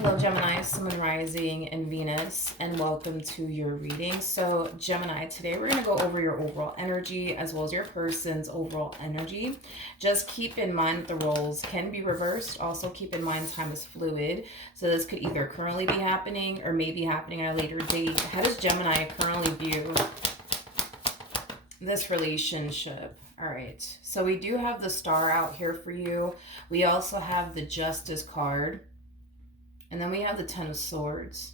Hello, Gemini, Sun Rising, and Venus, and welcome to your reading. So, Gemini, today we're going to go over your overall energy as well as your person's overall energy. Just keep in mind that the roles can be reversed. Also, keep in mind time is fluid. So, this could either currently be happening or may be happening at a later date. How does Gemini currently view this relationship? All right. So, we do have the Star out here for you. We also have the Justice card. And then we have the Ten of Swords.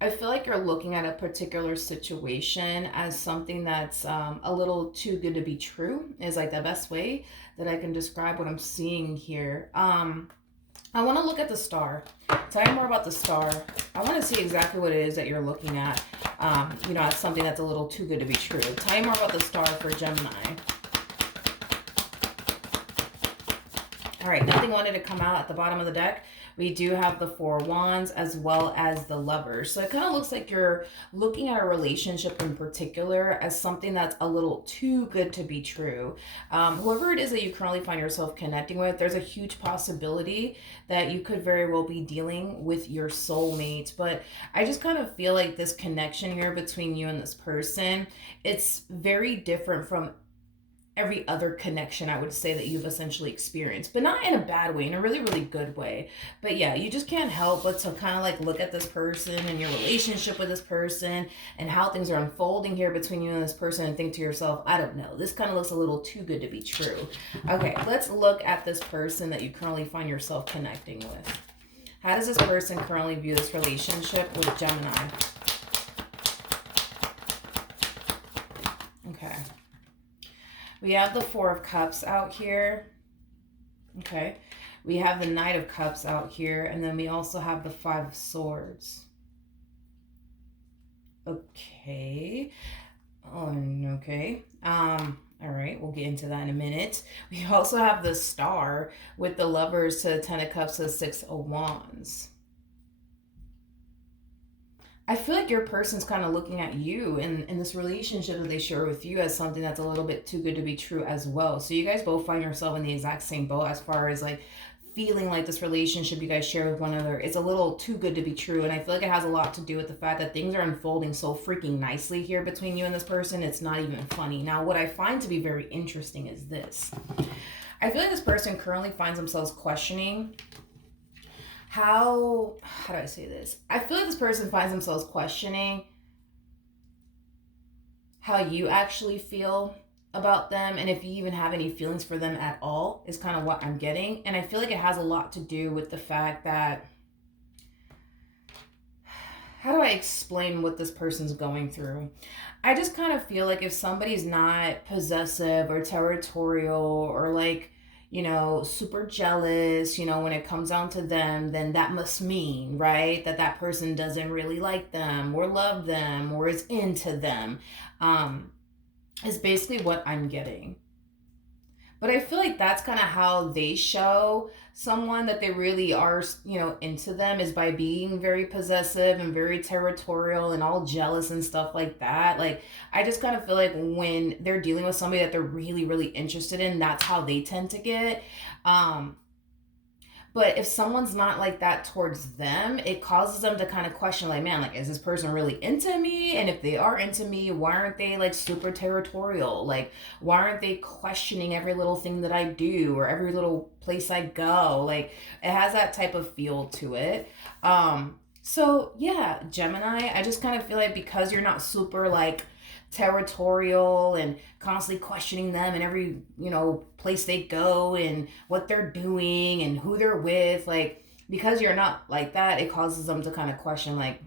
I feel like you're looking at a particular situation as something that's a little too good to be true, is like the best way that I can describe what I'm seeing here. I want to look at the Star. Tell me more about the Star. I want to see exactly what it is that you're looking at, as something that's a little too good to be true. Tell me more about the Star for Gemini. All right, nothing wanted to come out at the bottom of the deck. We do have the Four of Wands as well as the Lovers. So it kind of looks like you're looking at a relationship in particular as something that's a little too good to be true. Whoever it is that you currently find yourself connecting with, there's a huge possibility that you could very well be dealing with your soulmate. But I just kind of feel like this connection here between you and this person, it's very different from every other connection I would say that you've essentially experienced, but not in a bad way, in a really, really good way. But yeah, you just can't help but to kind of like look at this person and your relationship with this person and how things are unfolding here between you and this person and think to yourself, I don't know, this kind of looks a little too good to be true. Okay, let's look at this person that you currently find yourself connecting with. How does this person currently view this relationship with Gemini? Okay. We have the Four of Cups out here. Okay. We have the Knight of Cups out here. And then we also have the Five of Swords. Okay. Okay. All right. We'll get into that in a minute. We also have the Star with the Lovers to the Ten of Cups to the Six of Wands. I feel like your person's kind of looking at you and this relationship that they share with you as something that's a little bit too good to be true as well. So you guys both find yourself in the exact same boat as far as like feeling like this relationship you guys share with one another is a little too good to be true. And I feel like it has a lot to do with the fact that things are unfolding so freaking nicely here between you and this person. It's not even funny. Now, what I find to be very interesting is this. I feel like this person currently finds themselves questioning how do I say this? I feel like this person finds themselves questioning how you actually feel about them and if you even have any feelings for them at all is kind of what I'm getting. And I feel like it has a lot to do with the fact that, how do I explain what this person's going through? I just kind of feel like if somebody's not possessive or territorial or like, super jealous, when it comes down to them, then that must mean, right, that that person doesn't really like them or love them or is into them, is basically what I'm getting. But I feel like that's kind of how they show someone that they really are, into them is by being very possessive and very territorial and all jealous and stuff like that. Like, I just kind of feel like when they're dealing with somebody that they're really, really interested in, that's how they tend to get. But if someone's not like that towards them, it causes them to kind of question, like, man, like, is this person really into me? And if they are into me, why aren't they like super territorial? Like, why aren't they questioning every little thing that I do or every little place I go? Like, it has that type of feel to it. So yeah, Gemini, I just kind of feel like because you're not super like territorial and constantly questioning them and every place they go and what they're doing and who they're with, like, because you're not like that, it causes them to kind of question, like,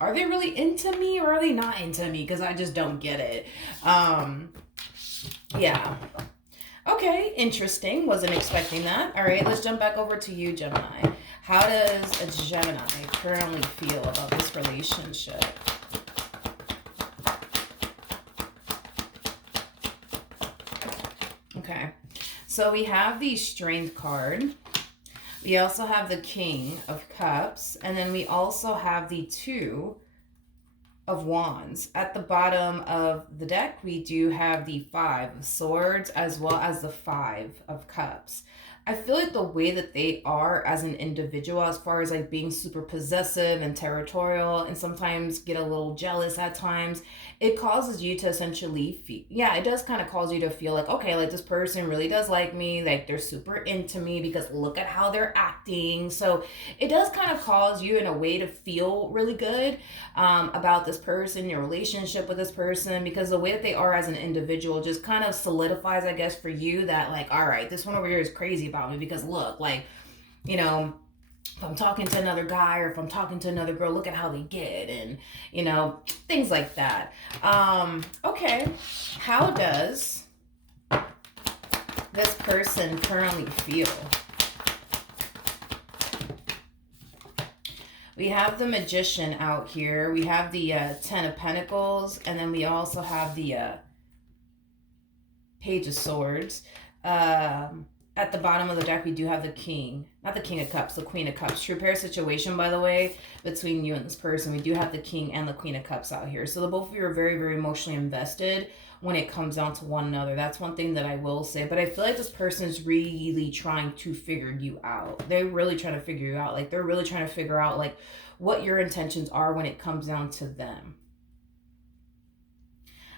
are they really into me or are they not into me, because I just don't get it. Yeah, okay, interesting, wasn't expecting that. All right, let's jump back over to you, Gemini. How does a Gemini currently feel about this relationship? Okay, so we have the Strength card. We also have the King of Cups. And then we also have the Two of Wands. At the bottom of the deck, we do have the Five of Swords as well as the Five of Cups. I feel like the way that they are as an individual, as far as like being super possessive and territorial, and sometimes get a little jealous at times, it causes you to essentially feel, yeah, it does kind of cause you to feel like, okay, like this person really does like me, like they're super into me because look at how they're acting. So it does kind of cause you in a way to feel really good about this person, your relationship with this person, because the way that they are as an individual just kind of solidifies, I guess, for you that, like, all right, this one over here is crazy about me because look, like, you know, if I'm talking to another guy or if I'm talking to another girl, look at how they get, and things like that. Okay, how does this person currently feel? We have the Magician out here. We have the Ten of Pentacles, and then we also have the Page of Swords. At the bottom of the deck, we do have the King. Not the King of Cups, the Queen of Cups. True pair situation, by the way, between you and this person. We do have the King and the Queen of Cups out here. So the both of you are very, very emotionally invested when it comes down to one another. That's one thing that I will say. But I feel like this person is really trying to figure you out. They're really trying to figure you out. Like, they're really trying to figure out, like, what your intentions are when it comes down to them.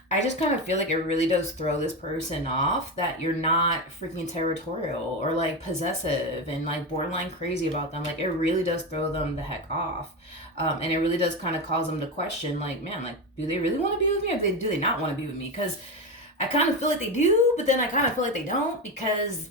I just kind of feel like it really does throw this person off that you're not freaking territorial or like possessive and like borderline crazy about them. Like, it really does throw them the heck off. And it really does kind of cause them to question, like, man, like, do they really want to be with me, or do they not want to be with me? Because I kind of feel like they do, but then I kind of feel like they don't, because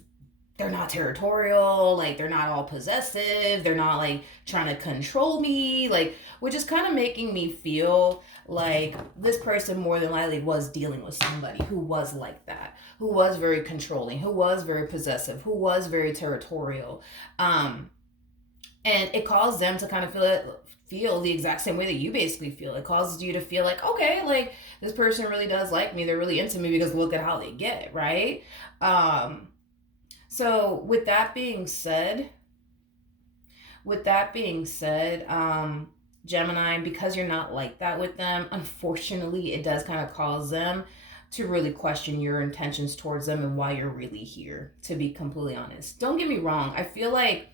they're not territorial, like they're not all possessive, they're not like trying to control me, like, which is kind of making me feel like this person more than likely was dealing with somebody who was like that, who was very controlling, who was very possessive, who was very territorial. And it caused them to kind of feel the exact same way that you basically feel. It causes you to feel like, okay, like this person really does like me, they're really into me because look at how they get, right? So with that being said, Gemini, because you're not like that with them, unfortunately, it does kind of cause them to really question your intentions towards them and why you're really here, to be completely honest. Don't get me wrong. I feel like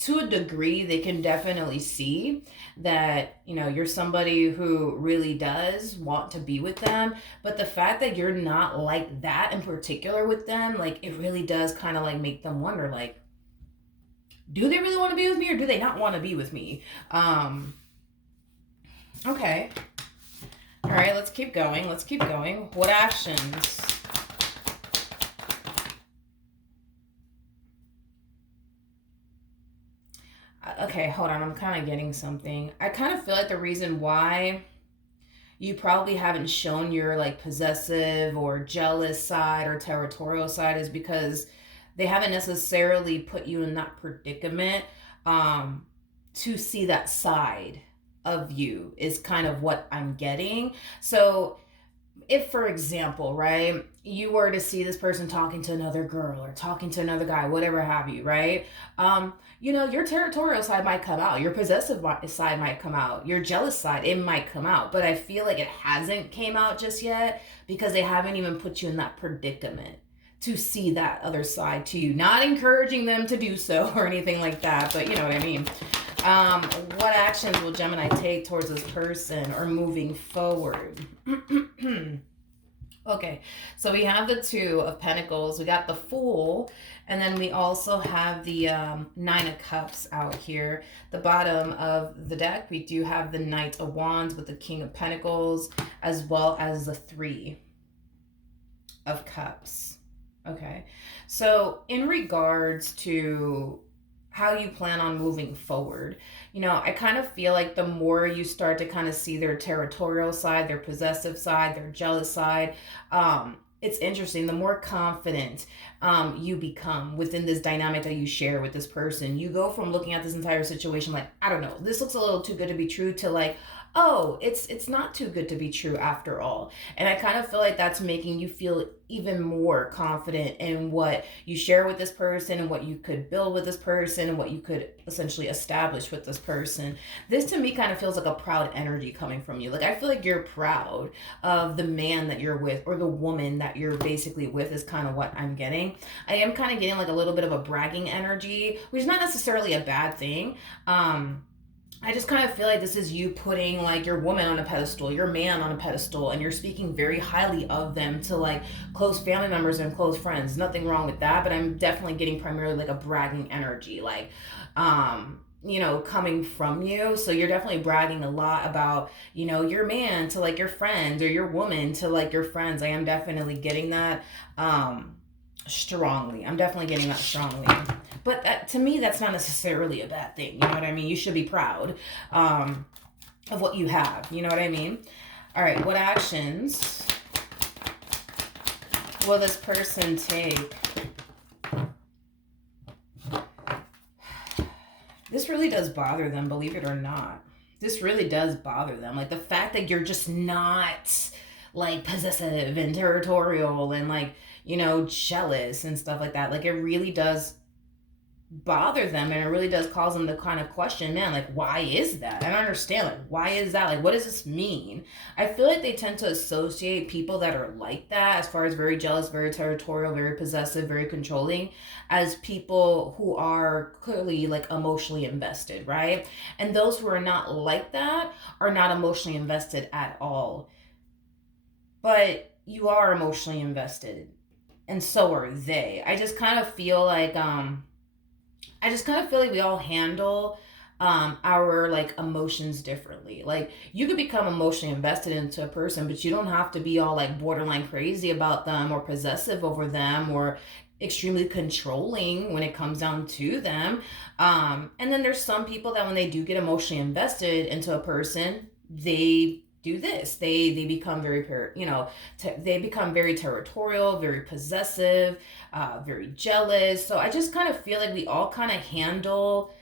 to a degree, they can definitely see that, you're somebody who really does want to be with them. But the fact that you're not like that in particular with them, like, it really does kind of like make them wonder, like, do they really want to be with me or do they not want to be with me? Okay. All right, let's keep going. What actions? Okay, hold on. I'm kind of getting something. I kind of feel like the reason why you probably haven't shown your like possessive or jealous side or territorial side is because they haven't necessarily put you in that predicament to see that side of you, is kind of what I'm getting. So if, for example, right, you were to see this person talking to another girl or talking to another guy, whatever have you, right? Your territorial side might come out, your possessive side might come out, your jealous side, it might come out. But I feel like it hasn't came out just yet because they haven't even put you in that predicament to see that other side to you. Not encouraging them to do so or anything like that, but you know what I mean. What actions will Gemini take towards this person or moving forward? Okay, so we have the Two of Pentacles, we got the Fool, and then we also have the Nine of Cups out here. The bottom of the deck, we do have the Knight of Wands with the King of Pentacles, as well as the Three of Cups. Okay, so in regards to how you plan on moving forward, I kind of feel like the more you start to kind of see their territorial side, their possessive side, their jealous side, it's interesting. The more confident you become within this dynamic that you share with this person, you go from looking at this entire situation like, I don't know, this looks a little too good to be true, to like, oh, it's not too good to be true after all. And I kind of feel like that's making you feel even more confident in what you share with this person and what you could build with this person and what you could essentially establish with this person. This to me kind of feels like a proud energy coming from you. Like, I feel like you're proud of the man that you're with, or the woman that you're basically with, is kind of what I'm getting. controlling. I am kind of getting like a little bit of a bragging energy, which is not necessarily a bad thing. I just kind of feel like this is you putting like your woman on a pedestal, your man on a pedestal, and you're speaking very highly of them to like close family members and close friends. Nothing wrong with that, but I'm definitely getting primarily like a bragging energy, like, coming from you. So you're definitely bragging a lot about, your man to like your friends or your woman to like your friends. I am definitely getting that. Strongly. I'm definitely getting that strongly. But to me, that's not necessarily a bad thing. You know what I mean? You should be proud of what you have. You know what I mean? All right. What actions will this person take? This really does bother them, believe it or not. This really does bother them. Like the fact that you're just not like possessive and territorial and like, jealous and stuff like that. Like it really does bother them, and it really does cause them to kind of question, man, like why is that? I don't understand, like why is that, like what does this mean? I feel like they tend to associate people that are like that, as far as very jealous, very territorial, very possessive, very controlling, as people who are clearly like emotionally invested, right? And those who are not like that are not emotionally invested at all. But you are emotionally invested, and so are they. I just kind of feel like we all handle our like emotions differently. Like you could become emotionally invested into a person, but you don't have to be all like borderline crazy about them or possessive over them or extremely controlling when it comes down to them. And then there's some people that when they do get emotionally invested into a person, they do this. They become very they become very territorial, very possessive, very jealous. So I just kind of feel like we all kind of handle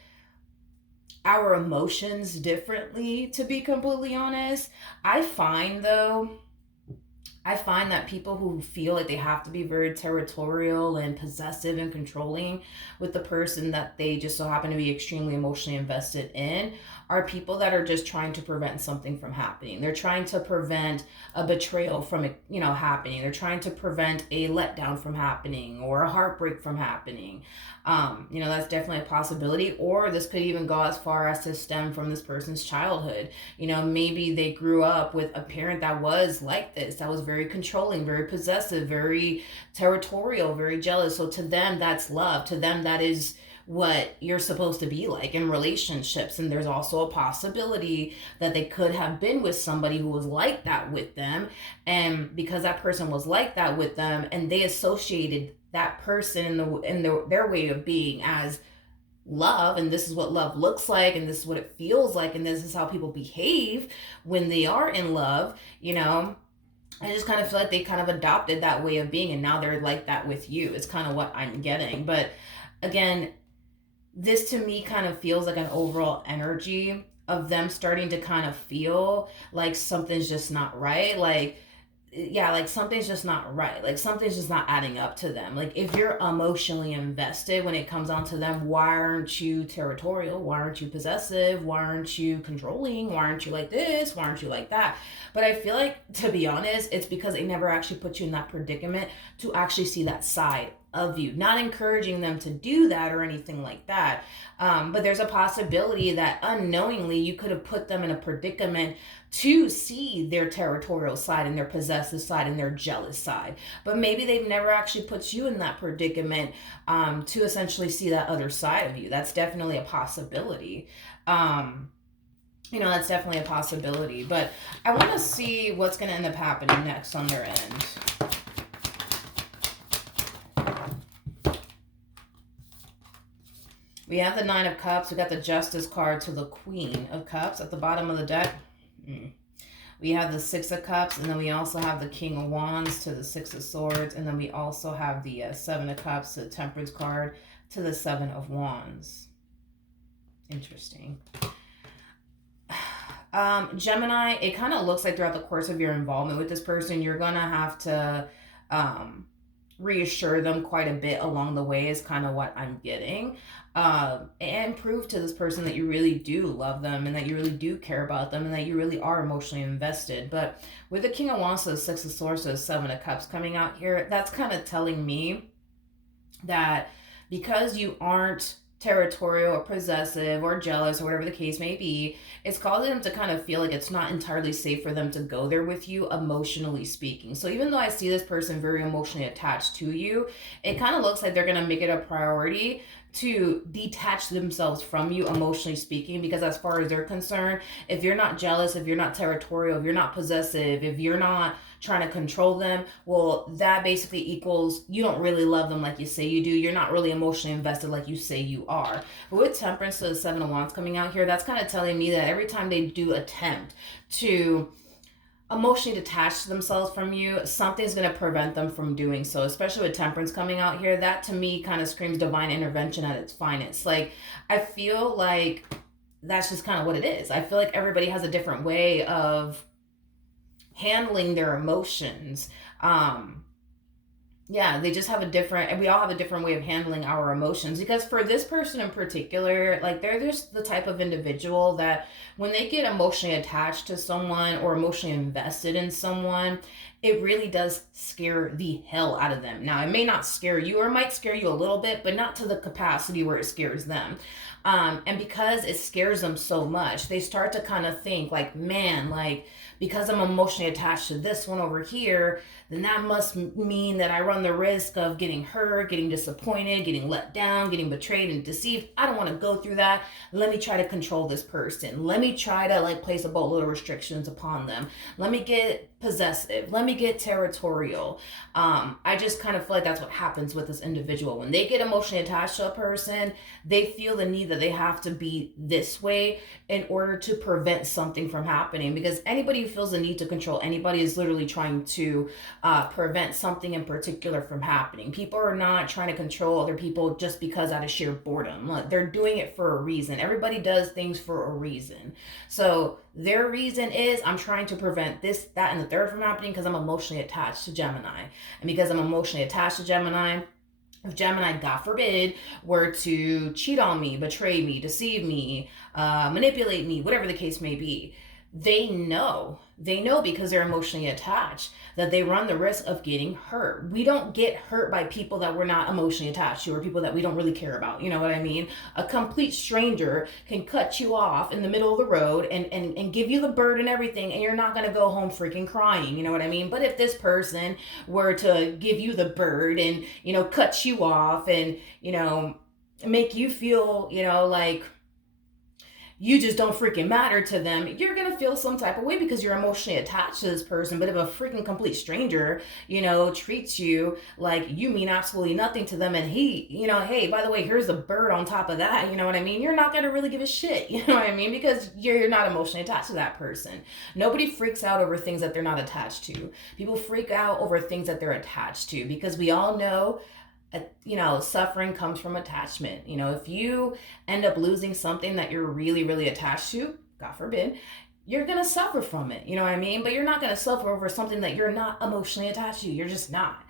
our emotions differently, to be completely honest. I find that people who feel like they have to be very territorial and possessive and controlling with the person that they just so happen to be extremely emotionally invested in are people that are just trying to prevent something from happening. They're trying to prevent a betrayal from happening. They're trying to prevent a letdown from happening or a heartbreak from happening. That's definitely a possibility. Or this could even go as far as to stem from this person's childhood. Maybe they grew up with a parent that was like this, that was very controlling, very possessive, very territorial, very jealous. So to them, that's love. To them, that is what you're supposed to be like in relationships. And there's also a possibility that they could have been with somebody who was like that with them. And because that person was like that with them, and they associated that person in their way of being as love, and this is what love looks like, and this is what it feels like, and this is how people behave when they are in love, I just kind of feel like they kind of adopted that way of being, and now they're like that with you. It's kind of what I'm getting. But again, this to me kind of feels like an overall energy of them starting to kind of feel like something's just not right. Like, yeah, like something's just not right. Like something's just not adding up to them. Like if you're emotionally invested when it comes down to them, why aren't you territorial? Why aren't you possessive? Why aren't you controlling? Why aren't you like this? Why aren't you like that? But I feel like, to be honest, it's because they never actually put you in that predicament to actually see that side of you. Not encouraging them to do that or anything like that. But there's a possibility that unknowingly you could have put them in a predicament to see their territorial side and their possessive side and their jealous side. But maybe they've never actually put you in that predicament to essentially see that other side of you. That's definitely a possibility. That's definitely a possibility. But I want to see what's going to end up happening next on their end. We have the Nine of Cups. We got the Justice card to the Queen of Cups at the bottom of the deck. We have the Six of Cups, and then we also have the King of Wands to the Six of Swords, and then we also have the Seven of Cups to the Temperance card to the Seven of Wands. Interesting. Gemini, it kind of looks like throughout the course of your involvement with this person, you're going to have to reassure them quite a bit along the way is kind of what I'm getting. And prove to this person that you really do love them and that you really do care about them and that you really are emotionally invested. But with the King of Wands, the Six of Swords, the Seven of Cups coming out here, that's kind of telling me that because you aren't territorial or possessive or jealous or whatever the case may be, it's causing them to kind of feel like it's not entirely safe for them to go there with you, emotionally speaking. So even though I see this person very emotionally attached to you, it kind of looks like they're going to make it a priority to detach themselves from you, emotionally speaking, because as far as they're concerned, if you're not jealous, if you're not territorial, if you're not possessive, if you're not trying to control them, well, that basically equals you don't really love them like you say you do. You're not really emotionally invested like you say you are. But with Temperance to the Seven of Wands coming out here, that's kind of telling me that every time they do attempt to emotionally detach themselves from you, something's going to prevent them from doing so, especially with Temperance coming out here. That to me kind of screams divine intervention at its finest. Like, I feel like that's just kind of what it is. I feel like everybody has a different way of handling their emotions. Yeah, they just have a different, and we all have a different way of handling our emotions. Because for this person in particular, like, they're just the type of individual that when they get emotionally attached to someone or emotionally invested in someone, it really does scare the hell out of them. Now, it may not scare you, or it might scare you a little bit, but not to the capacity where it scares them. And because it scares them so much, they start to kind of think like, man, like, because I'm emotionally attached to this one over here, then that must mean that I run the risk of getting hurt, getting disappointed, getting let down, getting betrayed and deceived. I don't want to go through that. Let me try to control this person. Let me try to like place a boatload of restrictions upon them. Let me get possessive. Let me get territorial. I just kind of feel like that's what happens with this individual. When they get emotionally attached to a person, they feel the need that they have to be this way in order to prevent something from happening. Because anybody who feels the need to control anybody is literally trying to prevent something in particular from happening. People are not trying to control other people just because out of sheer boredom. Look, they're doing it for a reason. Everybody does things for a reason. So their reason is, I'm trying to prevent this, that, and the third from happening because I'm emotionally attached to Gemini. And because I'm emotionally attached to Gemini, if Gemini, God forbid, were to cheat on me, betray me, deceive me, manipulate me, whatever the case may be, they know because they're emotionally attached that they run the risk of getting hurt. We don't get hurt by people that we're not emotionally attached to or people that we don't really care about. You know what I mean? A complete stranger can cut you off in the middle of the road and give you the bird and everything, and you're not going to go home freaking crying. You know what I mean? But if this person were to give you the bird and, cut you off and, make you feel, like you just don't freaking matter to them, you're gonna feel some type of way because you're emotionally attached to this person. But if a freaking complete stranger, treats you like you mean absolutely nothing to them, and he, hey, by the way, here's a bird on top of that, you know what I mean? You're not gonna really give a shit, you know what I mean? Because you're not emotionally attached to that person. Nobody freaks out over things that they're not attached to. People freak out over things that they're attached to because we all know suffering comes from attachment. If you end up losing something that you're really, really attached to, God forbid, you're going to suffer from it. You know what I mean? But you're not going to suffer over something that you're not emotionally attached to. You're just not.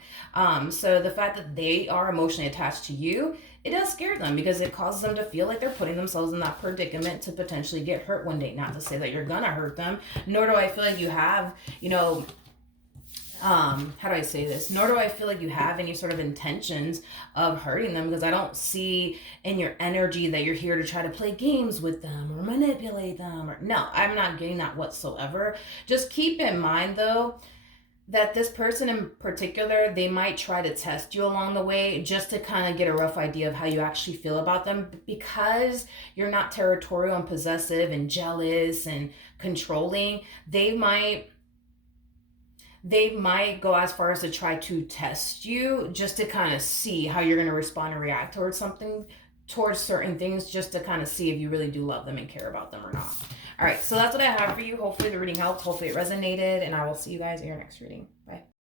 So the fact that they are emotionally attached to you, it does scare them because it causes them to feel like they're putting themselves in that predicament to potentially get hurt one day. Not to say that you're going to hurt them, nor do I feel like you have, how do I say this? Nor do I feel like you have any sort of intentions of hurting them, because I don't see in your energy that you're here to try to play games with them or manipulate them. No, I'm not getting that whatsoever. Just keep in mind, though, that this person in particular, they might try to test you along the way just to kind of get a rough idea of how you actually feel about them, because you're not territorial and possessive and jealous and controlling. They might go as far as to try to test you just to kind of see how you're going to respond and react towards certain things, just to kind of see if you really do love them and care about them or not. All right, so that's what I have for you. Hopefully the reading helped. Hopefully it resonated, and I will see you guys in your next reading. Bye.